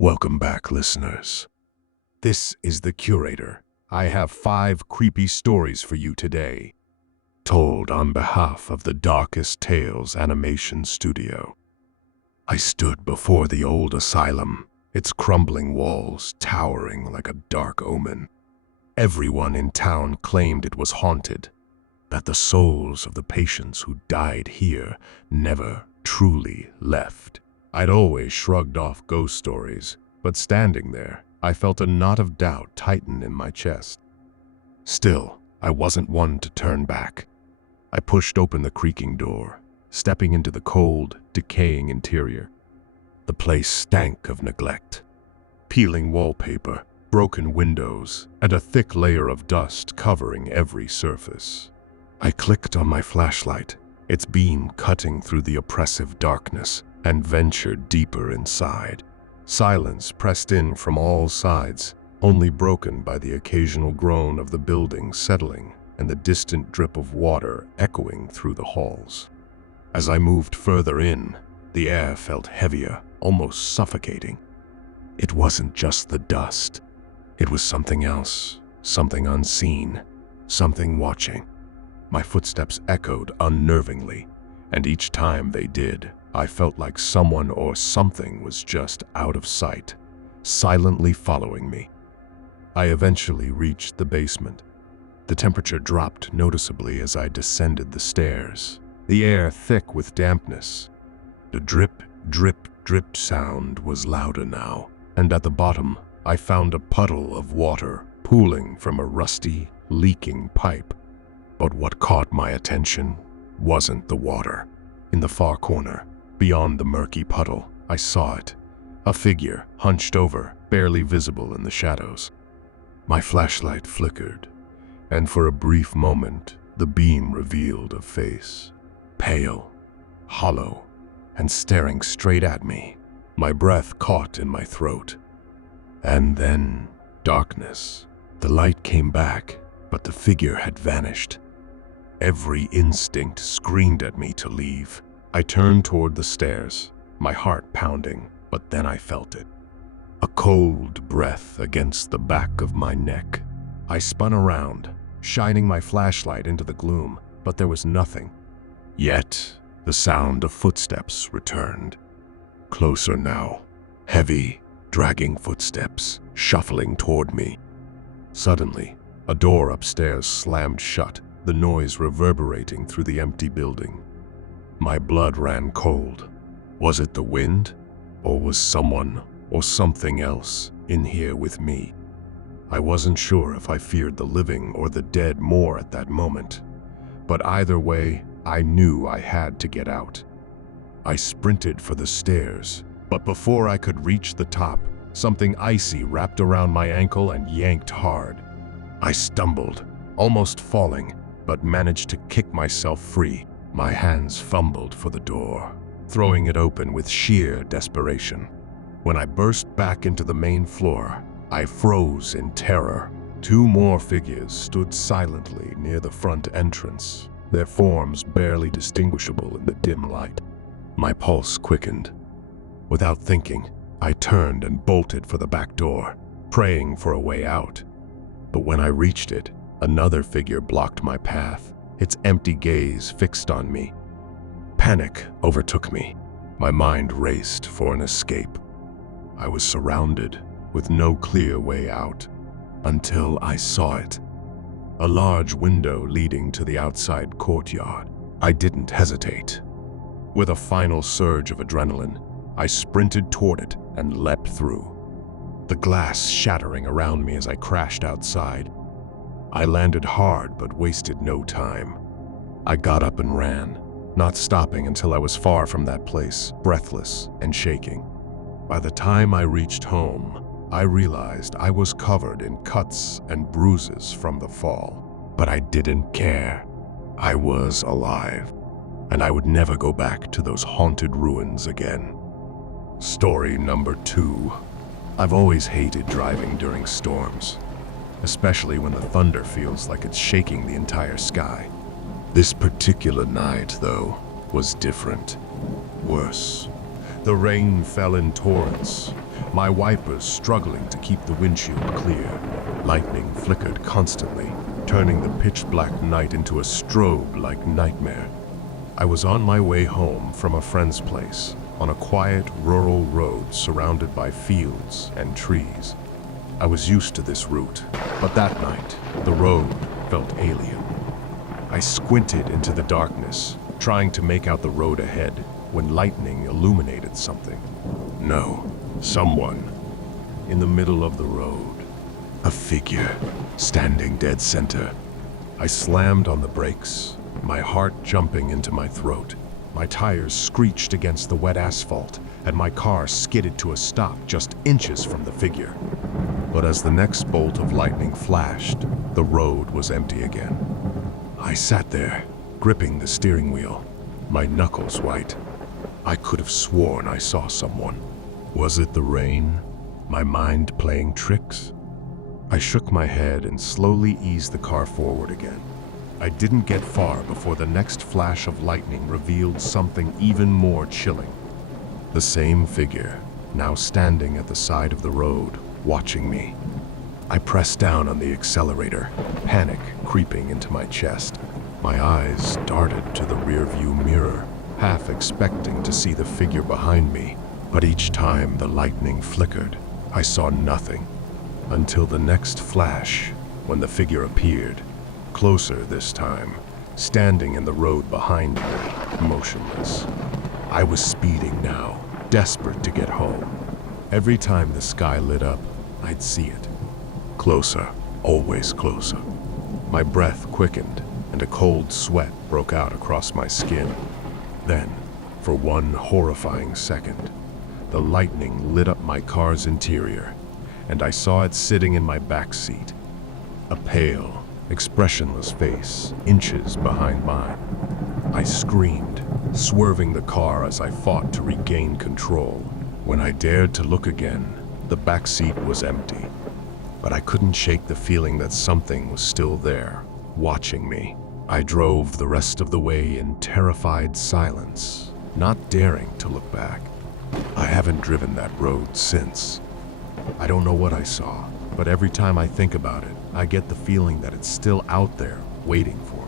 Welcome back, listeners. This is the Curator. I have 5 creepy stories for you today, told on behalf of the Darkest Tales Animation Studio. I stood before the old asylum, its crumbling walls towering like a dark omen. Everyone in town claimed it was haunted, that the souls of the patients who died here never truly left. I'd always shrugged off ghost stories, but standing there, I felt a knot of doubt tighten in my chest. Still, I wasn't one to turn back. I pushed open the creaking door, stepping into the cold, decaying interior. The place stank of neglect. Peeling wallpaper, broken windows, and a thick layer of dust covering every surface. I clicked on my flashlight, its beam cutting through the oppressive darkness, and ventured deeper inside. Silence pressed in from all sides, only broken by the occasional groan of the building settling and the distant drip of water echoing through the halls. As I moved further in, the air felt heavier, almost suffocating. It wasn't just the dust. It was something else, something unseen, something watching. My footsteps echoed unnervingly, and each time they did, I felt like someone or something was just out of sight, silently following me. I eventually reached the basement. The temperature dropped noticeably as I descended the stairs, the air thick with dampness. The drip, drip, drip sound was louder now, and at the bottom, I found a puddle of water pooling from a rusty, leaking pipe. But what caught my attention wasn't the water. In the far corner, beyond the murky puddle, I saw it. A figure, hunched over, barely visible in the shadows. My flashlight flickered, and for a brief moment, the beam revealed a face. Pale, hollow, and staring straight at me. My breath caught in my throat. And then, darkness. The light came back, but the figure had vanished. Every instinct screamed at me to leave. I turned toward the stairs, my heart pounding, but then I felt it. A cold breath against the back of my neck. I spun around, shining my flashlight into the gloom, but there was nothing. Yet, the sound of footsteps returned. Closer now, heavy, dragging footsteps, shuffling toward me. Suddenly, a door upstairs slammed shut, the noise reverberating through the empty building. My blood ran cold. Was it the wind? Or was someone or something else in here with me? I wasn't sure if I feared the living or the dead more at that moment. But either way, I knew I had to get out. I sprinted for the stairs, but before I could reach the top, something icy wrapped around my ankle and yanked hard. I stumbled, almost falling, but managed to kick myself free. My hands fumbled for the door, throwing it open with sheer desperation. When I burst back into the main floor, I froze in terror. 2 more figures stood silently near the front entrance, their forms barely distinguishable in the dim light. My pulse quickened. Without thinking, I turned and bolted for the back door, praying for a way out. But when I reached it, another figure blocked my path, its empty gaze fixed on me. Panic overtook me. My mind raced for an escape. I was surrounded, with no clear way out, until I saw it. A large window leading to the outside courtyard. I didn't hesitate. With a final surge of adrenaline, I sprinted toward it and leapt through, the glass shattering around me as I crashed outside. I landed hard but wasted no time. I got up and ran, not stopping until I was far from that place, breathless and shaking. By the time I reached home, I realized I was covered in cuts and bruises from the fall. But I didn't care. I was alive, and I would never go back to those haunted ruins again. Story number 2. I've always hated driving during storms, especially when the thunder feels like it's shaking the entire sky. This particular night, though, was different. Worse. The rain fell in torrents, my wipers struggling to keep the windshield clear. Lightning flickered constantly, turning the pitch-black night into a strobe-like nightmare. I was on my way home from a friend's place, on a quiet rural road surrounded by fields and trees. I was used to this route, but that night, the road felt alien. I squinted into the darkness, trying to make out the road ahead, when lightning illuminated something. No, someone. In the middle of the road. A figure, standing dead center. I slammed on the brakes, my heart jumping into my throat. My tires screeched against the wet asphalt, and my car skidded to a stop just inches from the figure. But as the next bolt of lightning flashed, the road was empty again. I sat there, gripping the steering wheel, my knuckles white. I could have sworn I saw someone. Was it the rain? My mind playing tricks? I shook my head and slowly eased the car forward again. I didn't get far before the next flash of lightning revealed something even more chilling. The same figure, now standing at the side of the road, watching me. I pressed down on the accelerator, panic creeping into my chest. My eyes darted to the rearview mirror, half expecting to see the figure behind me, but each time the lightning flickered, I saw nothing. Until the next flash, when the figure appeared, closer this time, standing in the road behind me, motionless. I was speeding now, desperate to get home. Every time the sky lit up, I'd see it. Closer, always closer. My breath quickened, and a cold sweat broke out across my skin. Then, for one horrifying second, the lightning lit up my car's interior, and I saw it sitting in my back seat. A pale, expressionless face, inches behind mine. I screamed, swerving the car as I fought to regain control. When I dared to look again, the back seat was empty. But I couldn't shake the feeling that something was still there, watching me. I drove the rest of the way in terrified silence, not daring to look back. I haven't driven that road since. I don't know what I saw, but every time I think about it, I get the feeling that it's still out there, waiting for me.